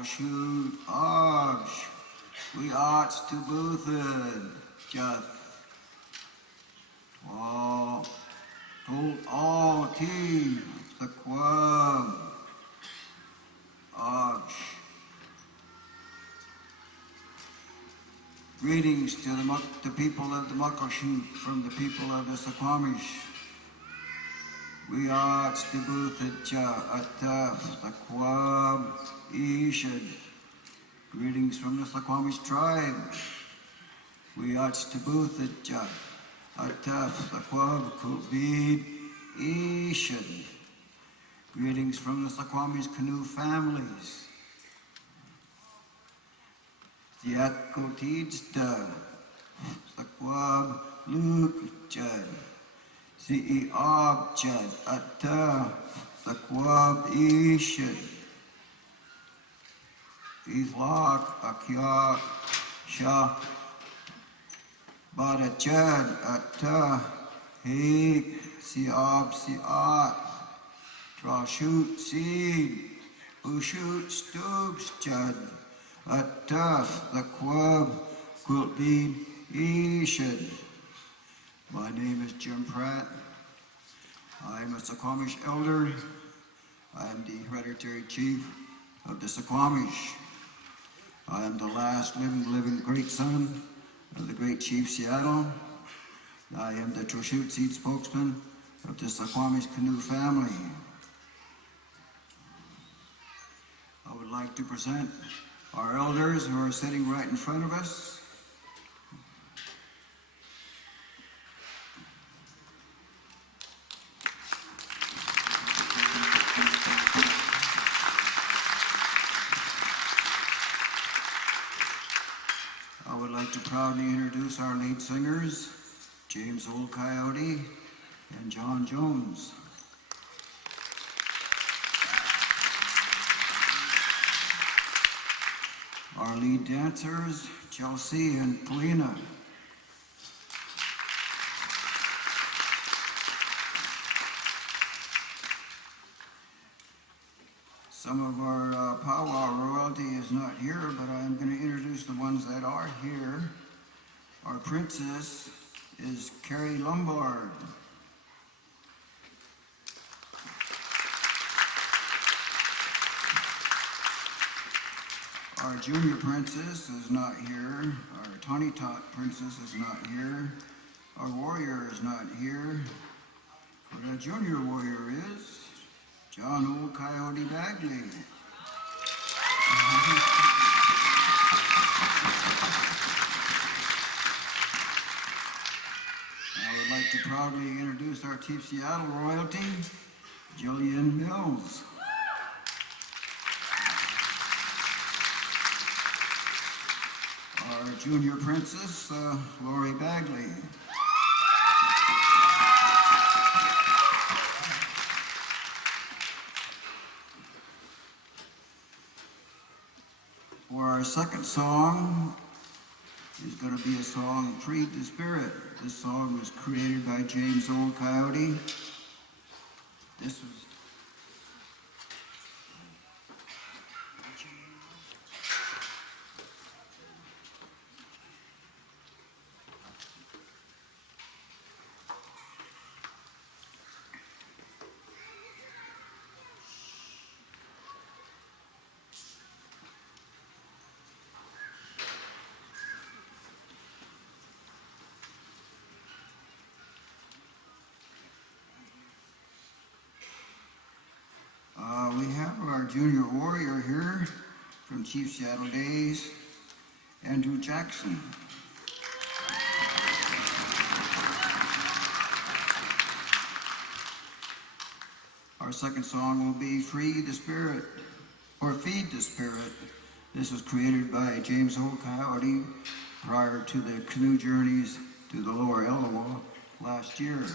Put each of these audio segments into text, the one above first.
Muckleshoot, Arch, we ought to boothed, just told all teams, the quab, Arch. Greetings to the people of the Muckleshoot from the people of the Suquamish. We are to Bootha Ataf, the Quab, Ishad. Greetings from the Suquamish tribe. We are to Bootha Ataf, the Quab, Kubid, Ishad. Greetings from the Suquamish canoe families. The Akotidsta, the Quab, Luke, Jad. The Abjad, Ataf, the Quab, Ishad. Ithlaq, Akyak, Shah, Badachad, Atah, Hig, Siab, Siat, Trashoot, Seed, Ushoot, Stoops, Chad, Ataf, the Quab, Quiltbead, Ishad. My name is Jim Pratt. I am a Suquamish elder. I am the hereditary chief of the Suquamish. I am the last living great son of the great Chief Seattle. I am the Trashoot Seed spokesman of the Suquamish canoe family. I would like to present our elders who are sitting right in front of us. I would like to proudly introduce our lead singers, James Old Coyote and John Jones. Our lead dancers, Chelsea and Polina. Some of our powwow royalty is not here, but I'm going to introduce the ones that are here. Our princess is Carrie Lombard. Our junior princess is not here. Our Tawny Tot princess is not here. Our warrior is not here. But our junior warrior is John Old Coyote Bagley. I would like to proudly introduce our Chief Seattle royalty, Jillian Mills. Our junior princess, Lori Bagley. For our second song is going to be a song, Treat the Spirit. This song was created by James Old Coyote. This was we have our junior warrior here from Chief Seattle Days, Andrew Jackson. Our second song will be Free the Spirit, or Feed the Spirit. This was created by James Old Coyote prior to the canoe journeys to the lower Elwha last year.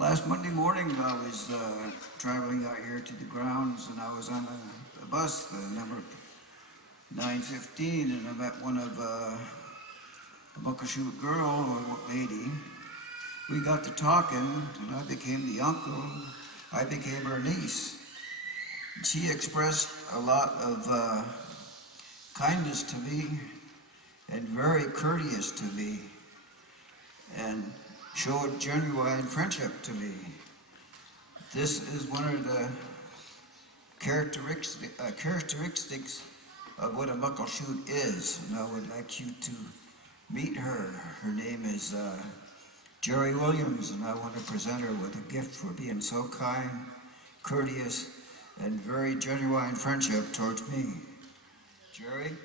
Last Monday morning, I was traveling out here to the grounds, and I was on a bus, the number 915, and I met one of a Muckleshoot girl or lady. We got to talking, and I became the uncle. I became her niece. She expressed a lot of kindness to me and very courteous to me, and showed genuine friendship to me. This is one of the characteristics of what a Muckleshoot is, and I would like you to meet her. Her name is Jerry Williams, and I want to present her with a gift for being so kind, courteous, and very genuine friendship towards me. Jerry?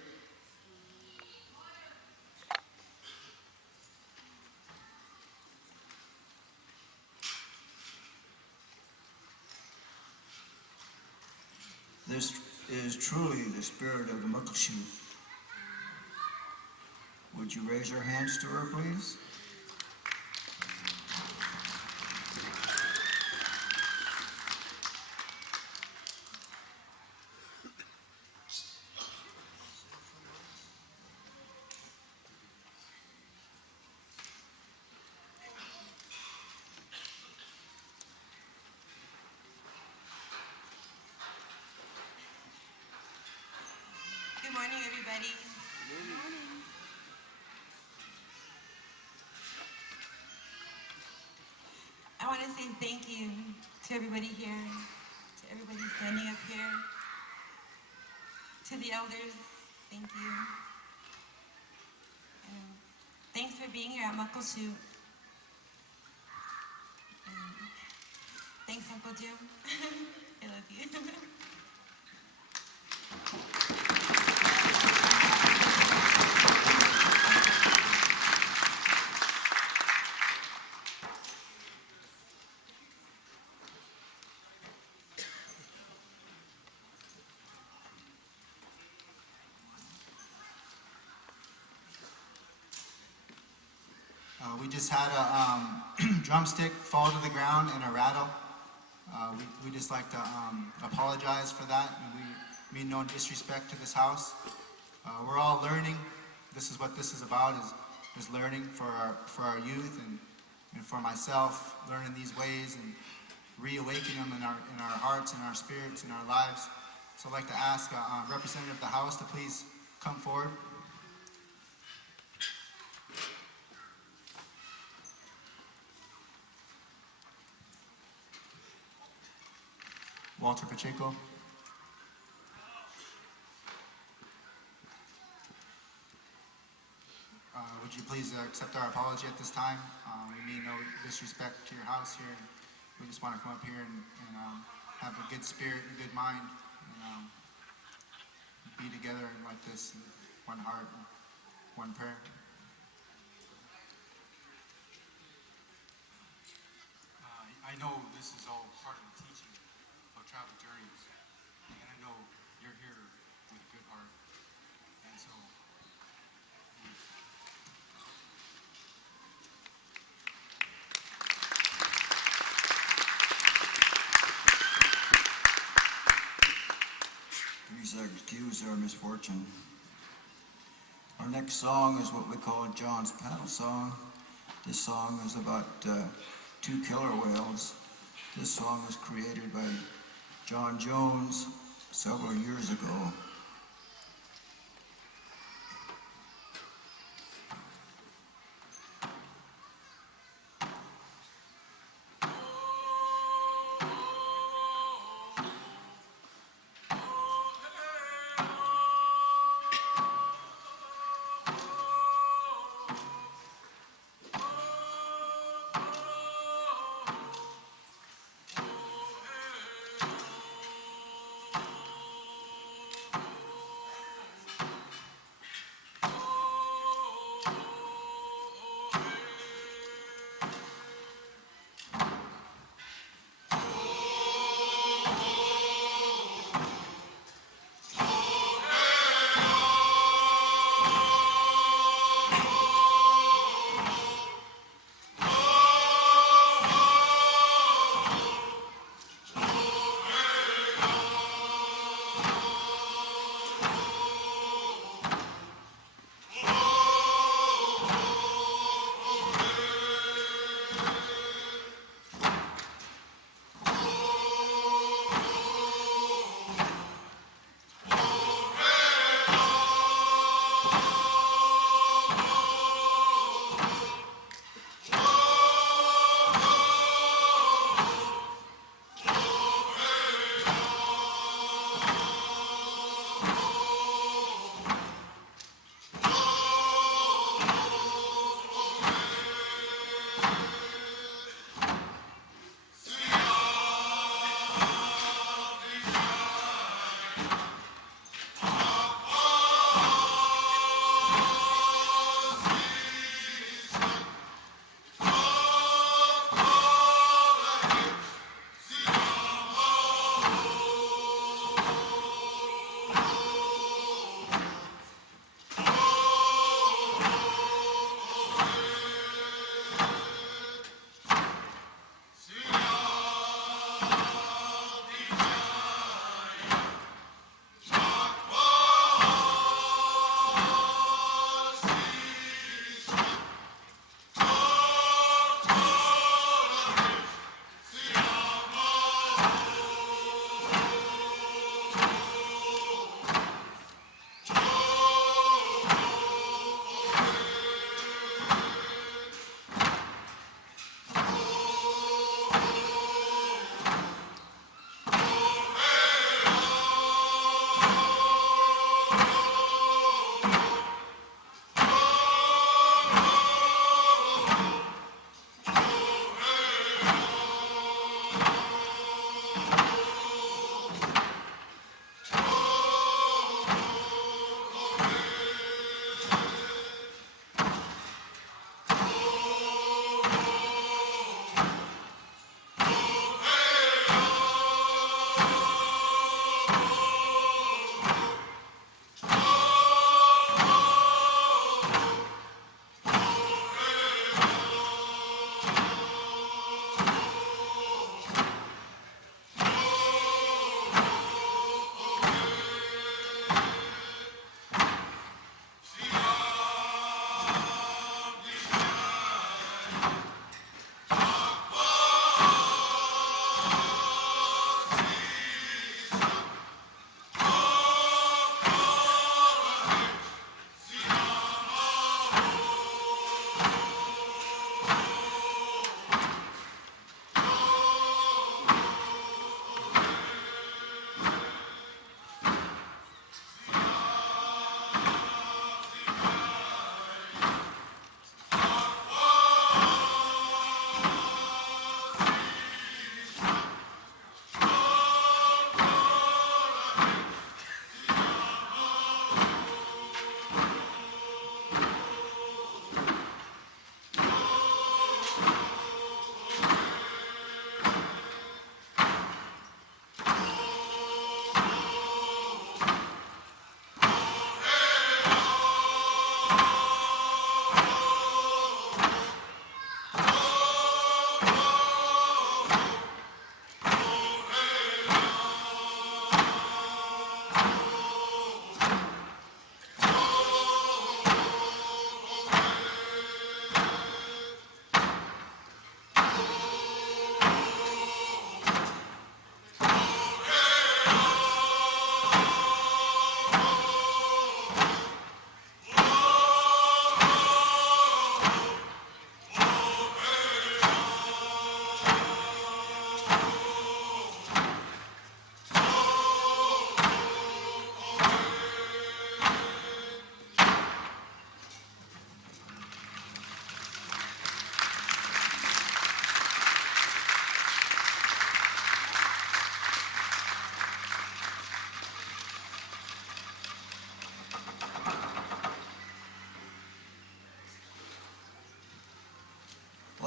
This is truly the spirit of the Muckleshoot. Would you raise your hands to her, please? Good morning, everybody. Good morning. I want to say thank you to everybody here, to everybody standing up here, to the elders, thank you. And thanks for being here at Muckleshoot. Thanks, Uncle Jim. I love you. We just had a drumstick fall to the ground and a rattle. We just like to apologize for that. And we mean no disrespect to this house. We're all learning. This is what this is about, is learning for our youth and for myself, learning these ways and reawakening them in our hearts and our spirits and our lives. So I'd like to ask a representative of the house to please come forward. Walter Pacheco. Would you please accept our apology at this time? We mean no disrespect to your house here. And we just want to come up here and have a good spirit and good mind and be together like this, in one heart, one prayer. I know this is all part of the teaching of travel journeys, and I know you're here with a good heart, and so please. Please excuse our misfortune. Our next song is what we call John's Paddle Song. This song is about two killer whales. This song was created by John Jones several years ago.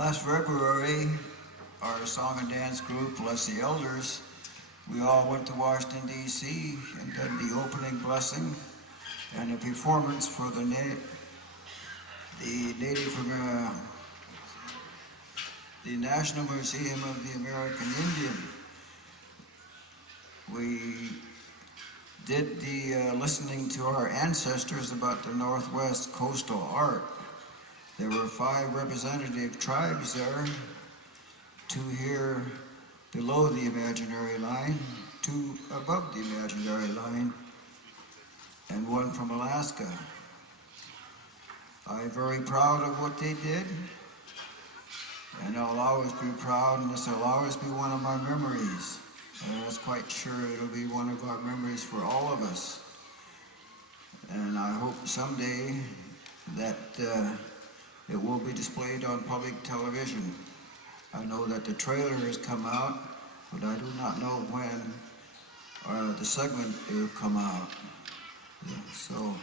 Last February, our song and dance group, Bless the Elders, we all went to Washington, D.C. and did the opening blessing and a performance for the the National Museum of the American Indian. We did the listening to our ancestors about the Northwest coastal art. There were 5 representative tribes there, 2 here below the imaginary line, 2 above the imaginary line, and 1 from Alaska. I'm very proud of what they did, and I'll always be proud, and this will always be one of my memories. And I was quite sure it'll be one of our memories for all of us. And I hope someday that it will be displayed on public television. I know that the trailer has come out, but I do not know when the segment will come out. Yeah, so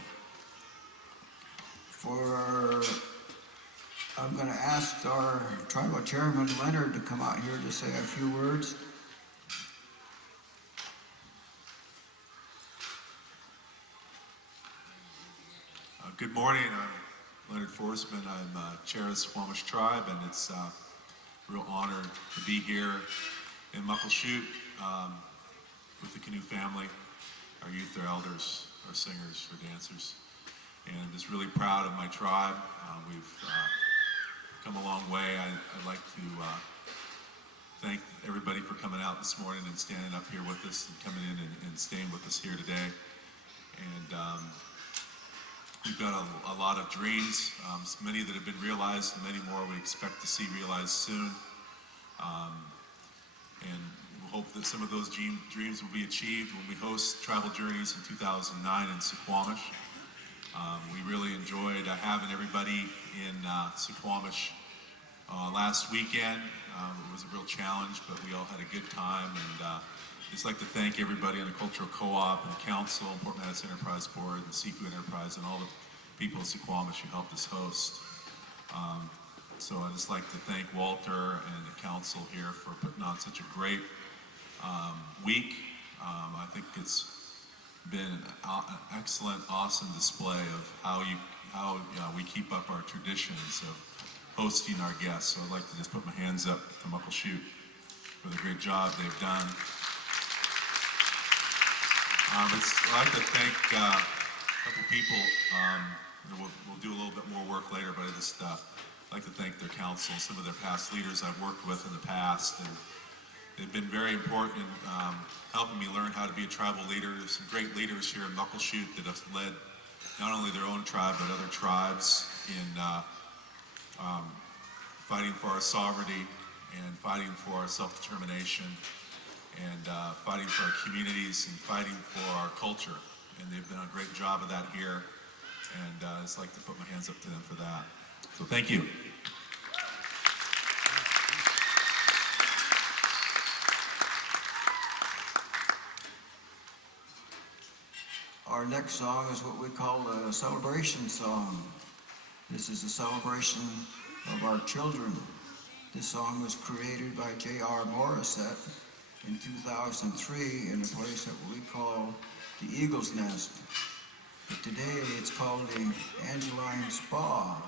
I'm going to ask our tribal chairman, Leonard, to come out here to say a few words. Good morning. I'm Leonard Forsman. I'm chair of the Suquamish tribe, and it's a real honor to be here in Muckleshoot with the Canoe family, our youth, our elders, our singers, our dancers, and just really proud of my tribe. We've come a long way. I'd like to thank everybody for coming out this morning and standing up here with us and coming in and staying with us here today. And we've got a lot of dreams, many that have been realized, and many more we expect to see realized soon. And we hope that some of those dreams will be achieved when we host Travel Journeys in 2009 in Suquamish. We really enjoyed having everybody in Suquamish last weekend. It was a real challenge, but we all had a good time. And just like to thank everybody on the Cultural Co-op and the Council, and Port Madison Enterprise Board, and Seafood Enterprise, and all the people of Suquamish who helped us host. So I'd just like to thank Walter and the Council here for putting on such a great week. I think it's been an excellent, awesome display of how we keep up our traditions of hosting our guests. So I'd like to just put my hands up to Muckleshoot for the great job they've done. I'd like to thank a couple people. We'll do a little bit more work later, but I'd like to thank their council, some of their past leaders I've worked with in the past, and they've been very important in helping me learn how to be a tribal leader. There's some great leaders here in Muckleshoot that have led not only their own tribe, but other tribes in fighting for our sovereignty and fighting for our self-determination, and fighting for our communities and fighting for our culture. And they've done a great job of that here. And I'd just like to put my hands up to them for that. So thank you. Our next song is what we call a celebration song. This is a celebration of our children. This song was created by J.R. Morissette in 2003 in a place that we call the Eagle's Nest. But today it's called the Angeline Spa.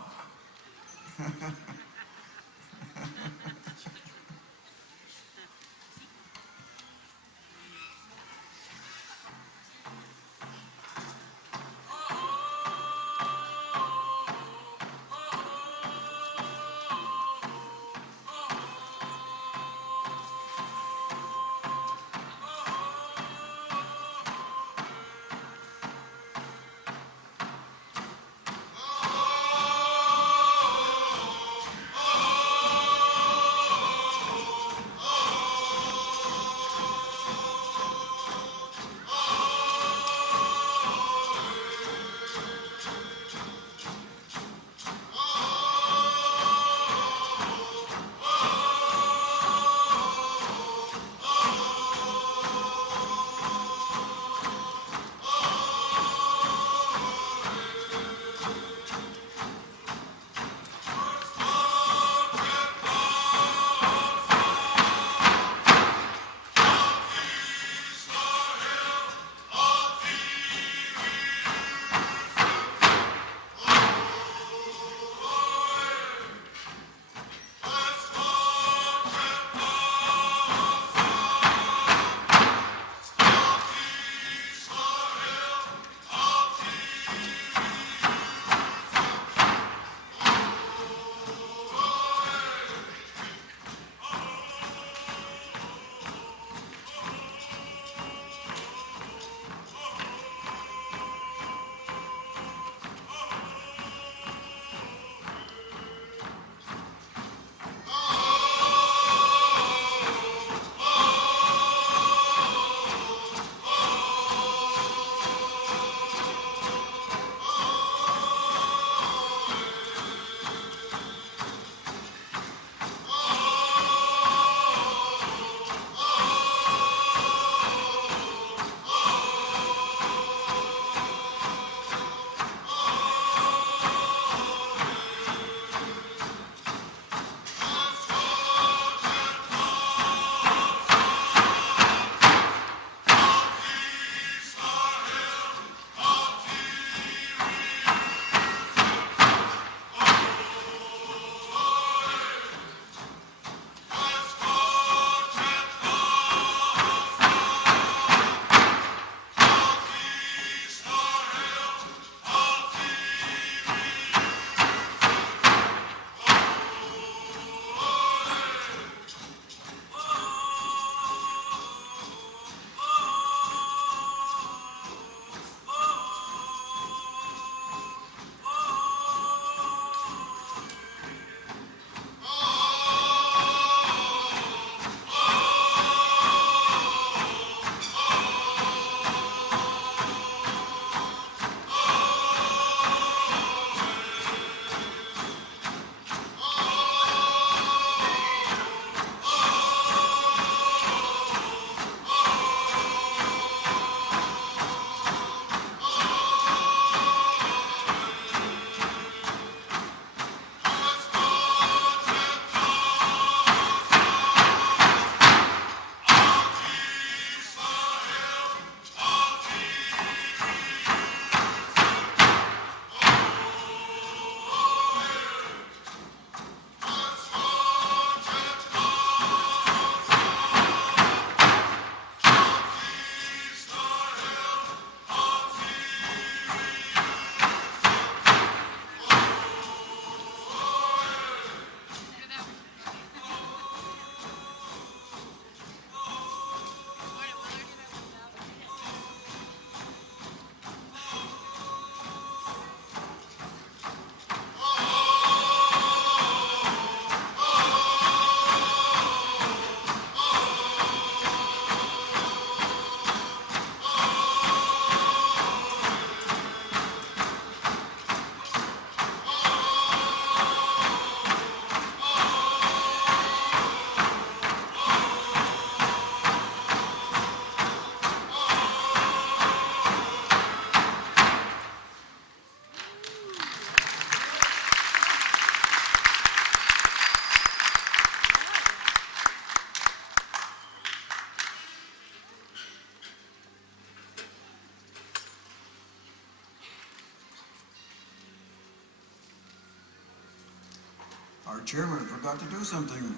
Our chairman forgot to do something.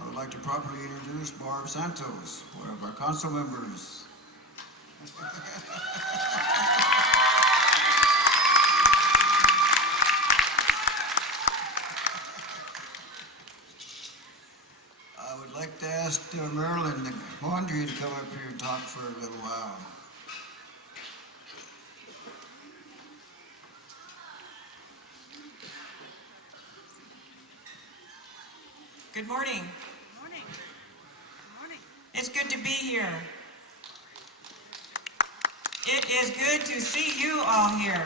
I would like to properly introduce Barb Santos, one of our council members. I would like to ask Marilyn the laundry to come up here and talk for a little while. Good morning. Morning. Good morning. It's good to be here. It is good to see you all here.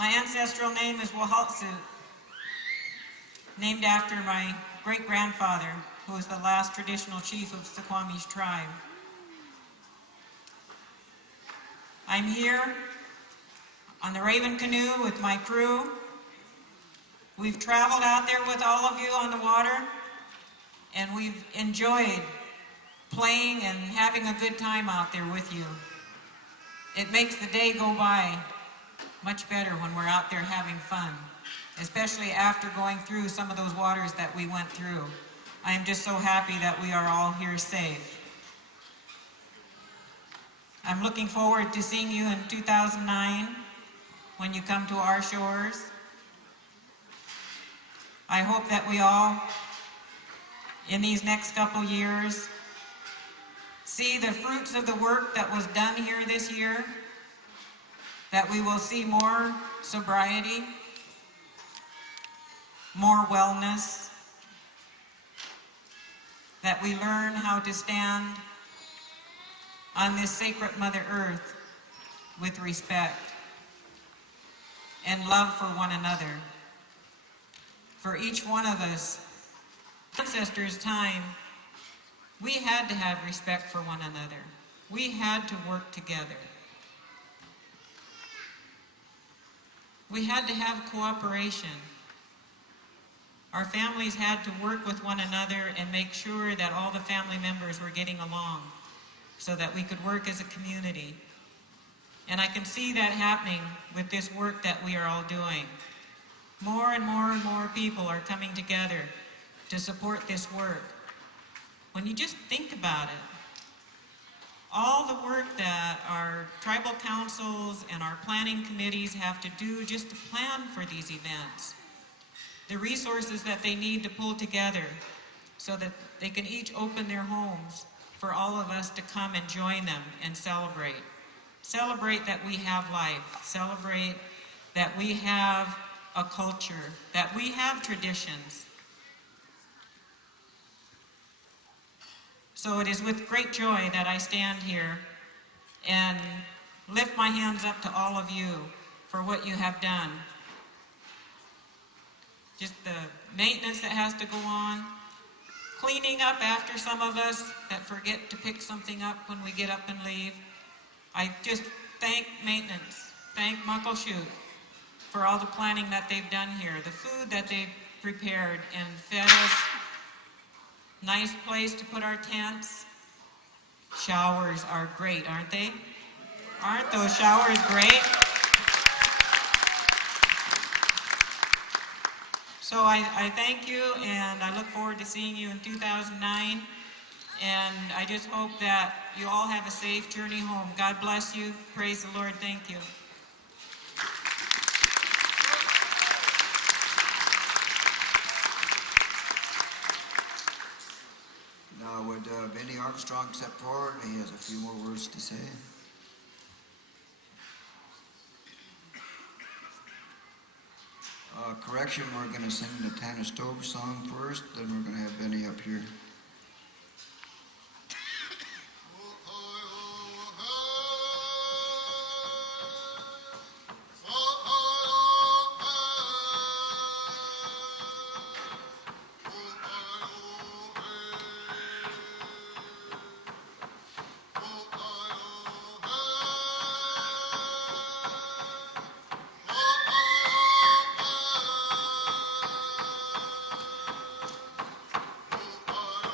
My ancestral name is Muckleshoot, named after my great-grandfather, who was the last traditional chief of Suquamish tribe. I'm here on the Raven Canoe with my crew. We've traveled out there with all of you on the water, and we've enjoyed playing and having a good time out there with you. It makes the day go by much better when we're out there having fun, especially after going through some of those waters that we went through. I am just so happy that we are all here safe. I'm looking forward to seeing you in 2009 when you come to our shores. I hope that we all, in these next couple years, see the fruits of the work that was done here this year, that we will see more sobriety, more wellness, that we learn how to stand on this sacred Mother Earth with respect and love for one another. For each one of us, ancestors' time, we had to have respect for one another. We had to work together. We had to have cooperation. Our families had to work with one another and make sure that all the family members were getting along so that we could work as a community. And I can see that happening with this work that we are all doing. More and more and more people are coming together to support this work. When you just think about it, all the work that our tribal councils and our planning committees have to do just to plan for these events, the resources that they need to pull together so that they can each open their homes for all of us to come and join them and celebrate. Celebrate that we have life. Celebrate that we have a culture, that we have traditions. So it is with great joy that I stand here and lift my hands up to all of you for what you have done. Just the maintenance that has to go on, cleaning up after some of us that forget to pick something up when we get up and leave. I just thank maintenance, thank Muckleshoot for all the planning that they've done here, the food that they've prepared and fed us, nice place to put our tents. Showers are great, aren't they? Aren't those showers great? So I thank you, and I look forward to seeing you in 2009. And I just hope that you all have a safe journey home. God bless you. Praise the Lord. Thank you. Now, would Benny Armstrong step forward? He has a few more words to say. Correction, we're going to sing the Tana Stove song first, then we're going to have Benny up here. Oh,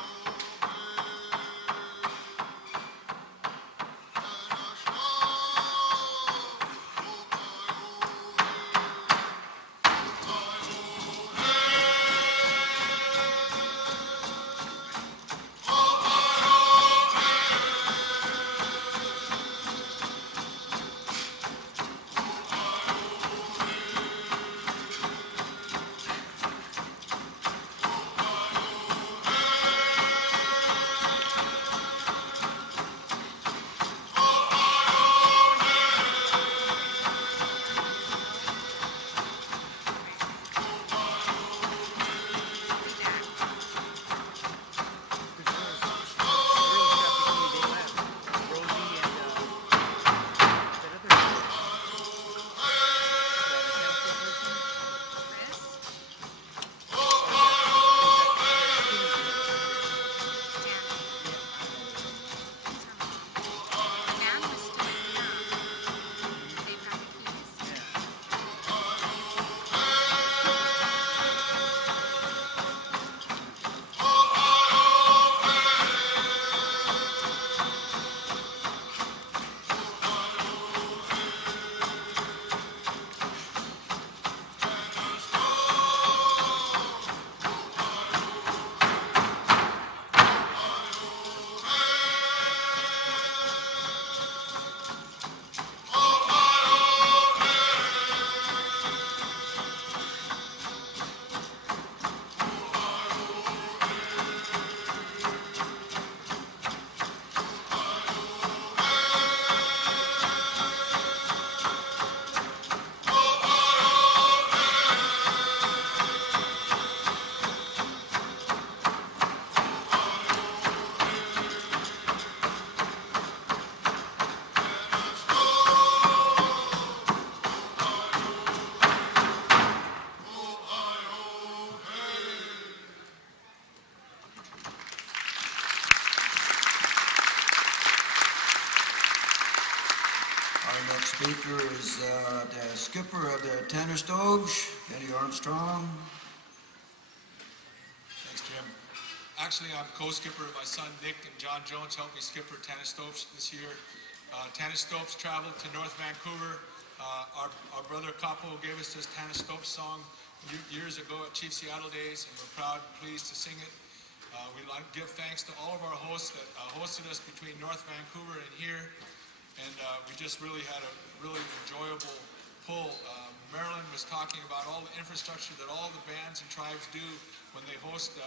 speaker is the skipper of the Tanner Stoves, Betty Armstrong. Thanks, Jim. Actually, I'm co-skipper. My son Nick and John Jones helped me skipper Tanner Stopes this year. Tanner Stopes traveled to North Vancouver. Our brother Capo gave us this Tanner Stopes song years ago at Chief Seattle Days, and we're proud and pleased to sing it. We'd like to give thanks to all of our hosts that hosted us between North Vancouver and here, and we just really had a really enjoyable pull. Marilyn was talking about all the infrastructure that all the bands and tribes do when they host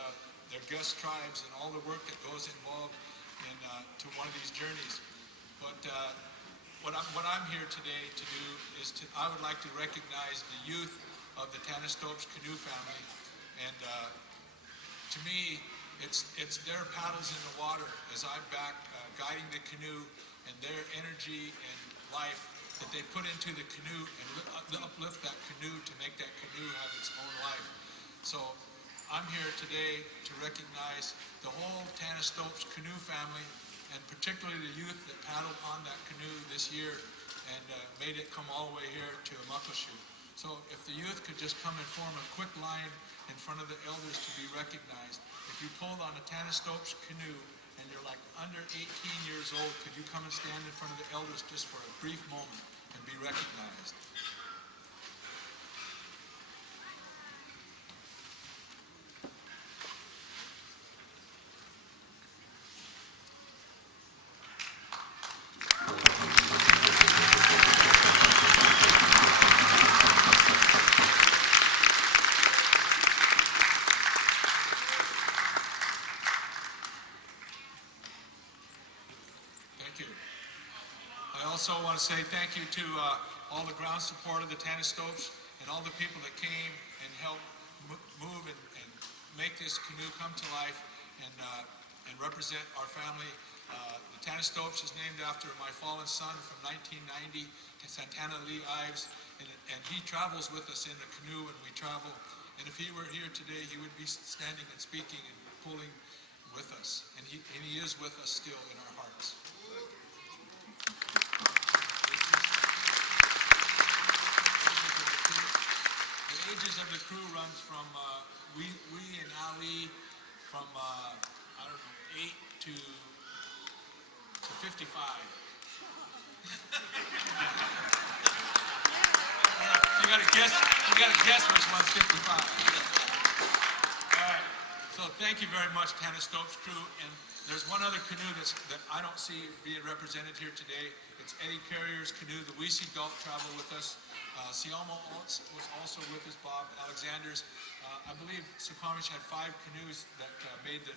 their guest tribes and all the work that goes involved in to one of these journeys. But what I'm here today to do is I would like to recognize the youth of the Tanner Stopes canoe family, and to me, it's their paddles in the water as I'm back guiding the canoe, and their energy and life that they put into the canoe and uplift that canoe to make that canoe have its own life. So I'm here today to recognize the whole Tanner Stopes canoe family, and particularly the youth that paddled on that canoe this year and made it come all the way here to Muckleshoot. So if the youth could just come and form a quick line in front of the elders to be recognized. If you pulled on a Tanner Stopes canoe and you're like under 18 years old, could you come and stand in front of the elders just for a brief moment and be recognized? I also want to say thank you to all the ground support of the Tanner Stopes and all the people that came and helped move and make this canoe come to life and represent our family. The Tanner Stopes is named after my fallen son from 1990, Santana Lee Ives, and he travels with us in the canoe when we travel. And if he were here today, he would be standing and speaking and pulling with us. And he is with us still in our hearts. The ages of the crew runs from we and Ali from I don't know 8 to 55. You gotta guess which one's 55. All right. So thank you very much, Tanner Stopes crew. And there's one other canoe that I don't see being represented here today. It's Eddie Carrier's canoe. The Weesey Gulp traveled with us. Siamo Oates was also with us, Bob Alexander's. I believe Suquamish had 5 canoes that made the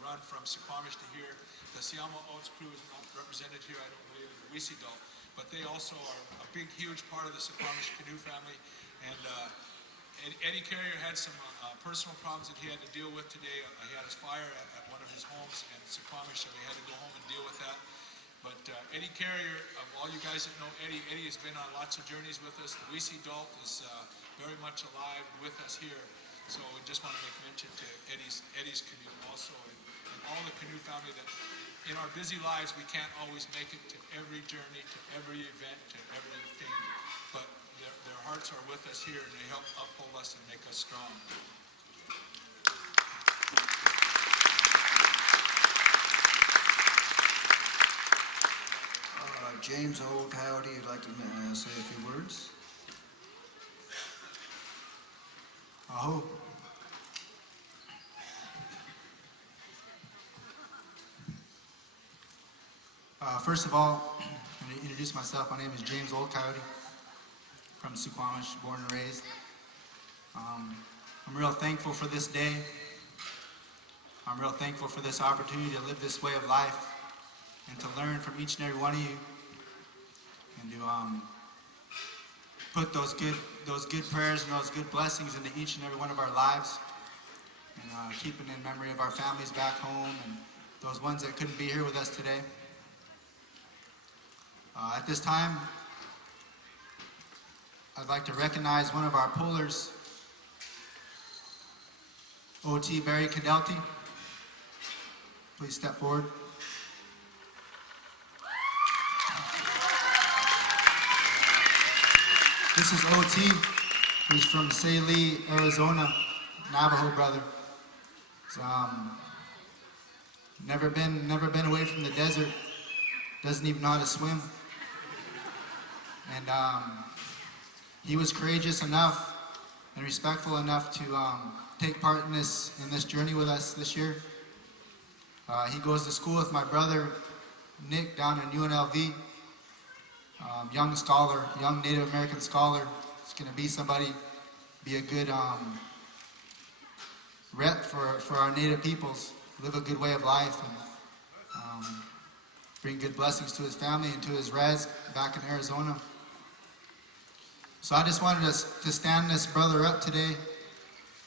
run from Suquamish to here. The Siamo Oates crew is not represented here, I don't believe, in the Weesey Gulp. But they also are a big, huge part of the Suquamish canoe family. And Eddie Carrier had some personal problems that he had to deal with today. He had his fire at one of his homes in Suquamish, so he had to go home and deal with that. But Eddie Carrier, of all you guys that know Eddie has been on lots of journeys with us. The Weesey Gulp is very much alive with us here. So we just want to make mention to Eddie's canoe also, and all the canoe family that in our busy lives we can't always make it to every journey, to every event, to everything. But their hearts are with us here, and they help uphold us and make us strong. James Old Coyote, you'd like to say a few words? Aho. First of all, I'm going to introduce myself. My name is James Old Coyote from Suquamish, born and raised. I'm real thankful for this day. I'm real thankful for this opportunity to live this way of life and to learn from each and every one of you, and to put those good prayers and those good blessings into each and every one of our lives, and keeping in memory of our families back home and those ones that couldn't be here with us today. At this time, I'd like to recognize one of our pullers, O.T. Barry Cadelty. Please step forward. This is OT. He's from Saline, Arizona, Navajo brother. So, never been away from the desert. Doesn't even know how to swim. And he was courageous enough and respectful enough to take part in this journey with us this year. He goes to school with my brother Nick down in UNLV. Young scholar, young Native American scholar. He's going to be somebody, be a good rep for our Native peoples, live a good way of life, and bring good blessings to his family and to his res back in Arizona. So I just wanted to stand this brother up today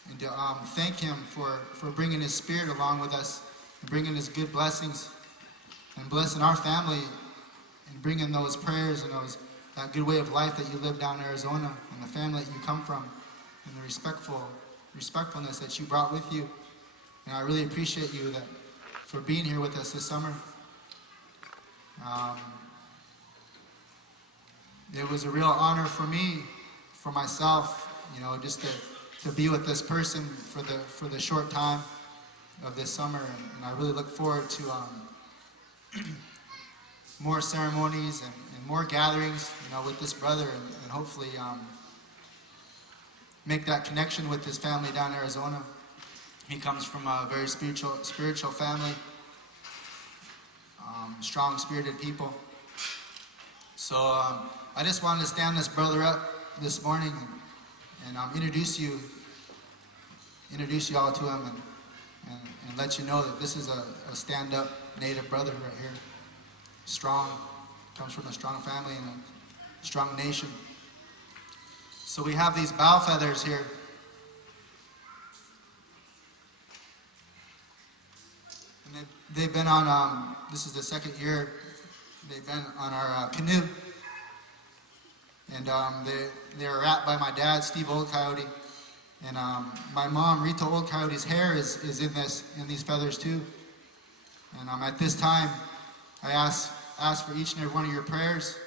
and to thank him for bringing his spirit along with us and bringing his good blessings and blessing our family and bringing those prayers and that good way of life that you live down in Arizona and the family that you come from and the respectfulness that you brought with you. And I really appreciate you for being here with us this summer. It was a real honor for me, for myself, just to be with this person for the short time of this summer, and I really look forward to more ceremonies and more gatherings, with this brother, and hopefully make that connection with his family down in Arizona. He comes from a very spiritual family, strong-spirited people. So I just wanted to stand this brother up this morning and introduce you all to him and let you know that this is a stand-up Native brother right here. Strong, comes from a strong family and a strong nation. So we have these bow feathers here. And they've been on, this is the second year, they've been on our canoe. And they were wrapped by my dad, Steve Old Coyote. And my mom, Rita Old Coyote's hair is in these feathers too. And at this time, I ask for each and every one of your prayers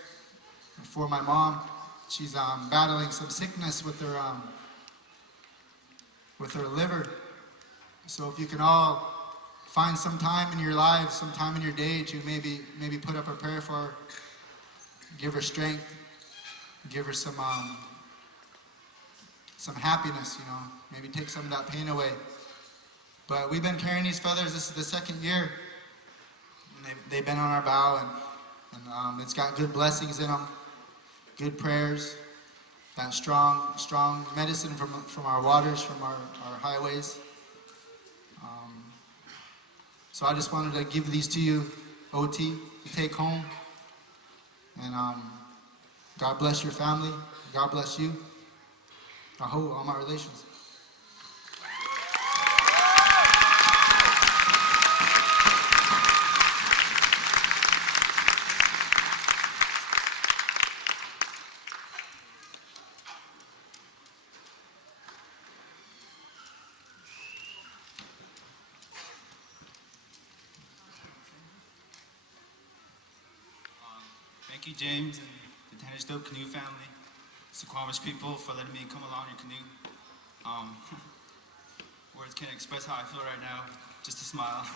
for my mom. She's battling some sickness with her liver. So if you can all find some time in your lives, some time in your day to maybe put up a prayer for her, give her strength, give her some happiness, maybe take some of that pain away. But we've been carrying these feathers. This is the second year. And they've been on our bow, and it's got good blessings in them, good prayers, that strong medicine from our waters, from our highways. So I just wanted to give these to you, OT, to take home. And God bless your family. God bless you. Aho, all my relations. Thank you, James, and the Tanishtope Canoe family, Suquamish people, for letting me come along your canoe. Words can't express how I feel right now, just a smile.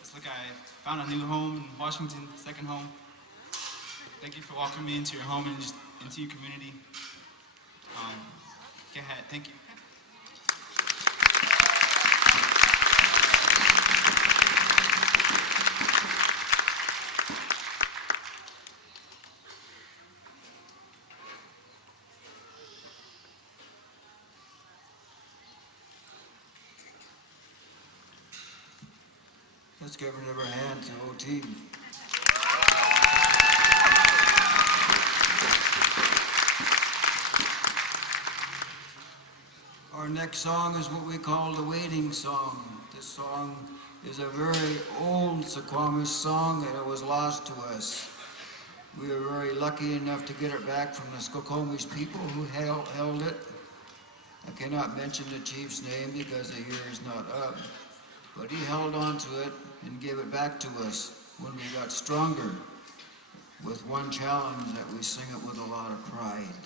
It's like I found a new home in Washington, second home. Thank you for welcoming me into your home and just into your community. Go ahead, thank you. Let's give another hand to OT. Our next song is what we call the waiting song. This song is a very old Suquamish song and it was lost to us. We were very lucky enough to get it back from the Suquamish people who held it. I cannot mention the chief's name because the year is not up, but he held on to it and gave it back to us when we got stronger. with one challenge that we sing it with a lot of pride.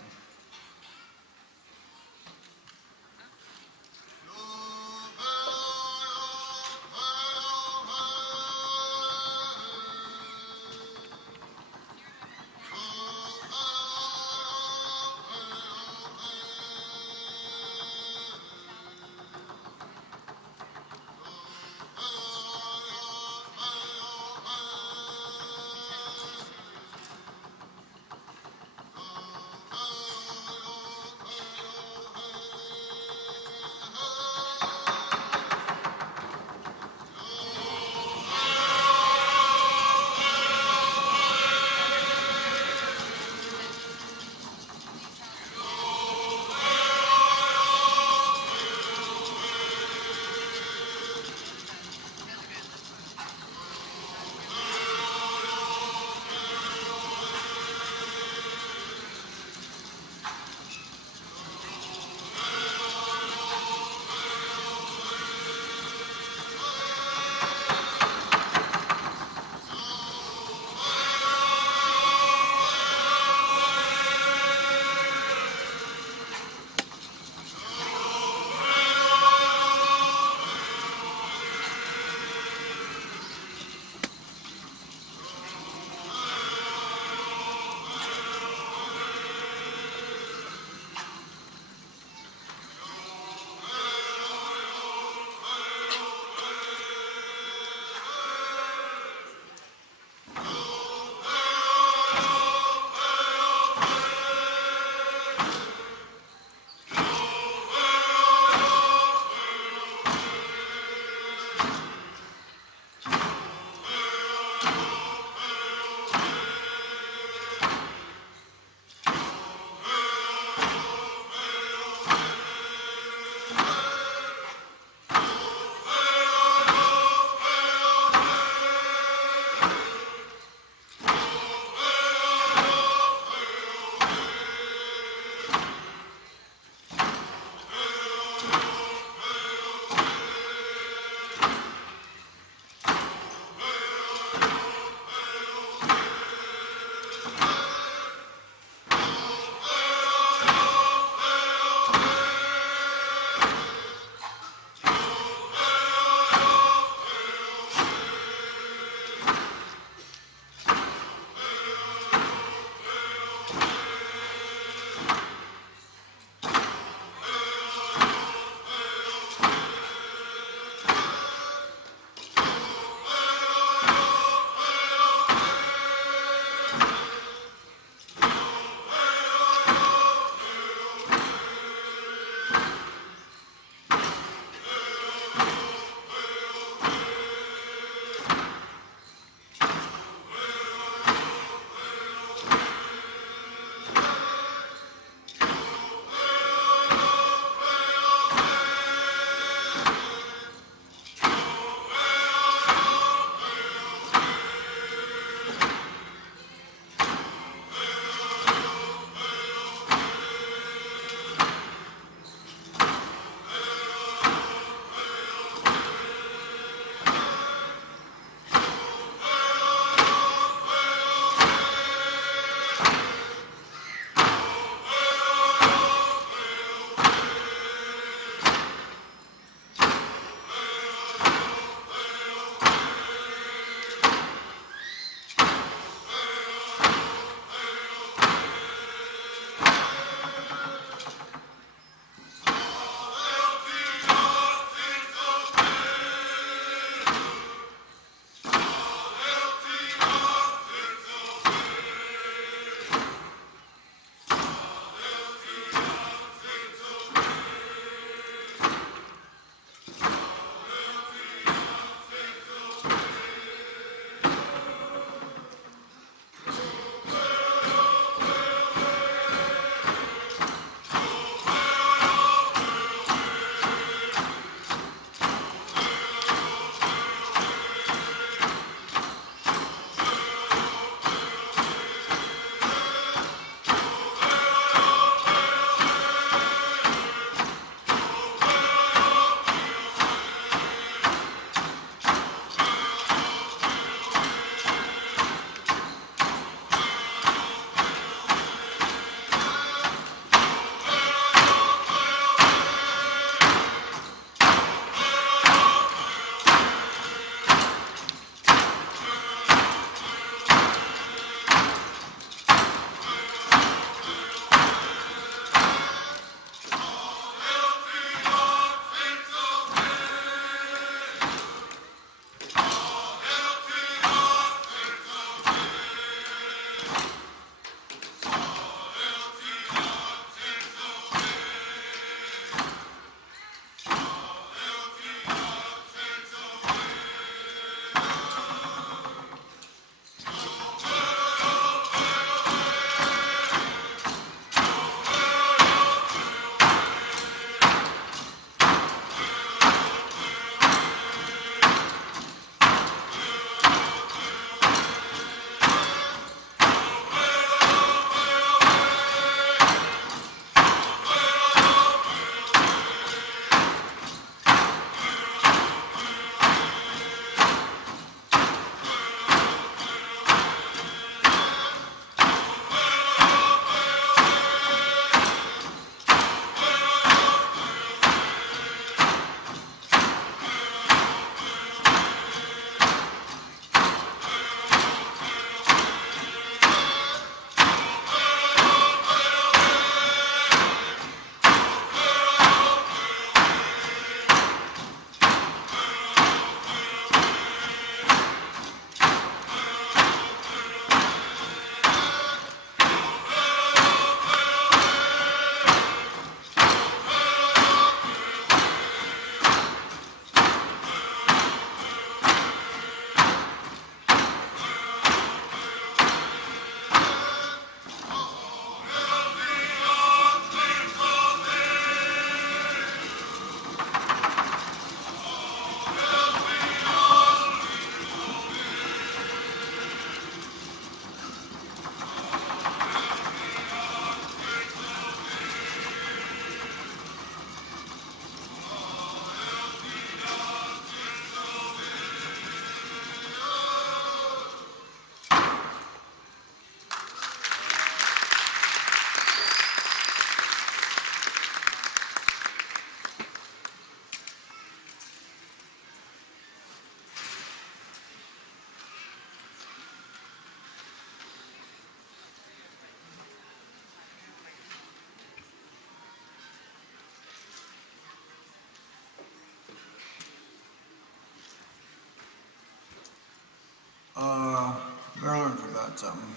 something.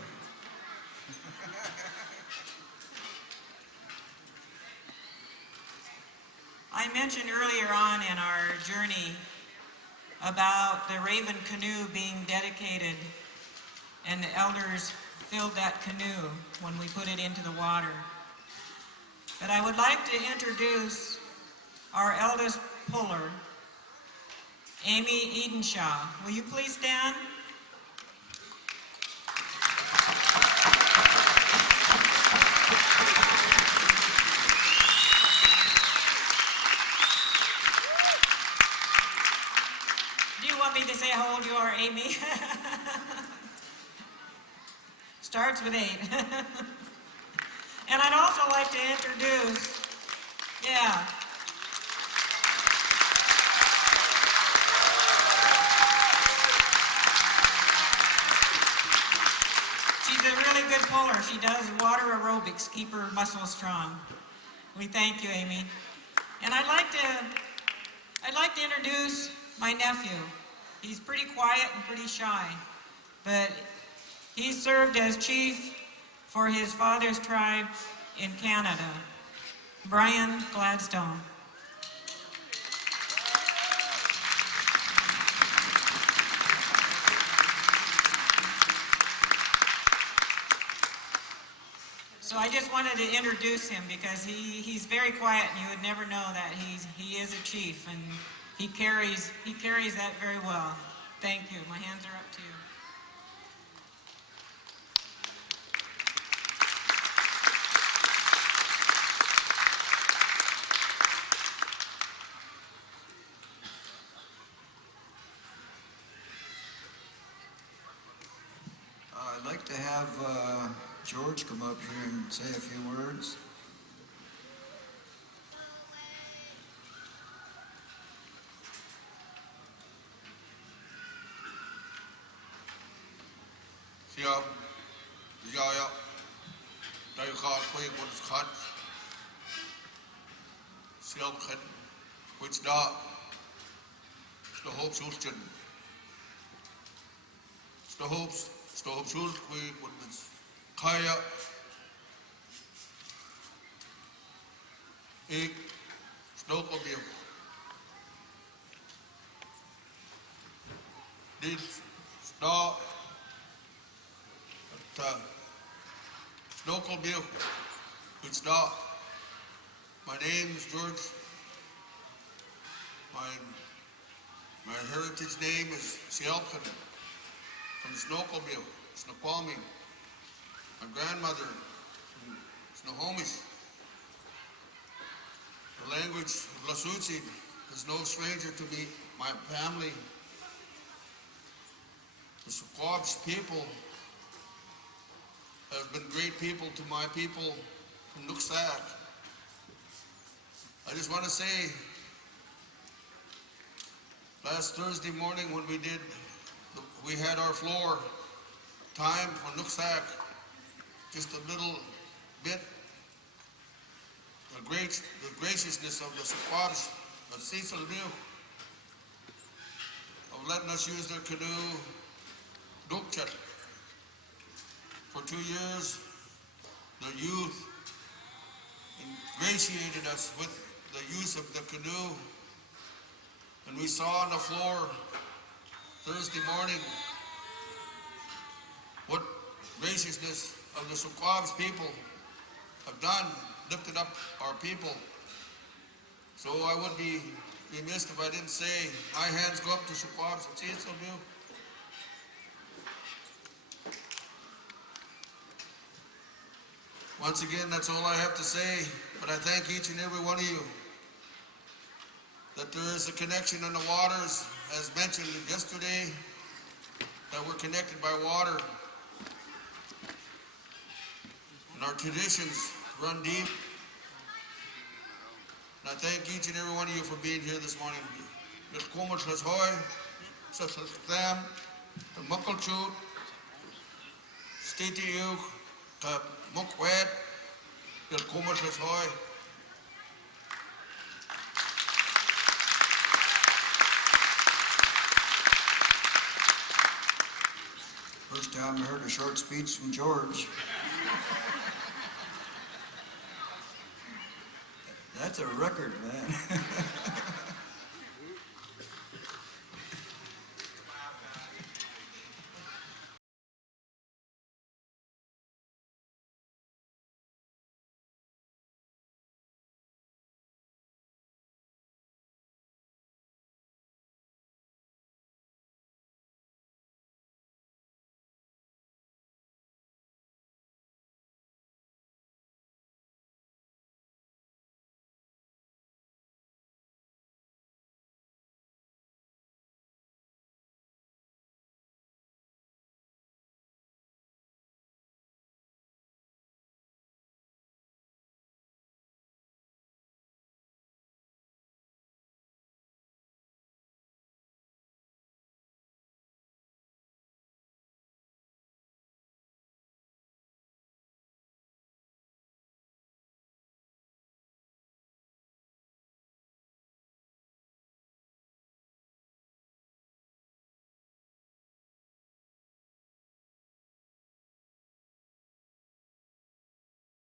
I mentioned earlier on in our journey about the Raven canoe being dedicated, and the elders filled that canoe when we put it into the water. But I would like to introduce our eldest puller, Amy Edenshaw. Will you please stand? Do you want me to say how old you are, Amy? Starts with 8. And I'd also like to introduce, yeah. She's a really good puller. She does water aerobics, keep her muscles strong. We thank you, Amy. And I'd like to introduce my nephew. He's pretty quiet and pretty shy, but he served as chief for his father's tribe in Canada, Brian Gladstone. So I just wanted to introduce him because he's very quiet, and you would never know that he is a chief, and he carries that very well. Thank you. My hands are up to you. I'd like to have George come up here and say a few words. Siap, Jaya, Daikar, Quaybun's Cut, Silken, which da, the hopes Houston, the hopes Schul, Quaybun's Kaya, Ik, Snowcombe, this, Star, Snowcombe, which not. My name is George. My heritage name is Sielkin from Snowcombe, Suquamish. My grandmother from Suquamish. The language of Lasuchi is no stranger to me. My family, the Suquamish people, have been great people to my people from Nooksack. I just want to say, last Thursday morning when we had our floor time for Nooksack, just a little bit, the graciousness of the Suquamish of Cecil New, of letting us use their canoe, Dukchat. For 2 years, the youth ingratiated us with the use of the canoe, and we saw on the floor Thursday morning what graciousness of the Suquamish people have done, lifted up our people. So I would be remiss if I didn't say, my hands go up to Suquamish and Cecil New. Once again, that's all I have to say, but I thank each and every one of you that there is a connection in the waters, as mentioned yesterday, that we're connected by water. And our traditions run deep. And I thank each and every one of you for being here this morning. The Muckleshoot, Stitiuk, the Mukwet, the Kumashoy. First first time I heard a short speech from George. That's a record, man.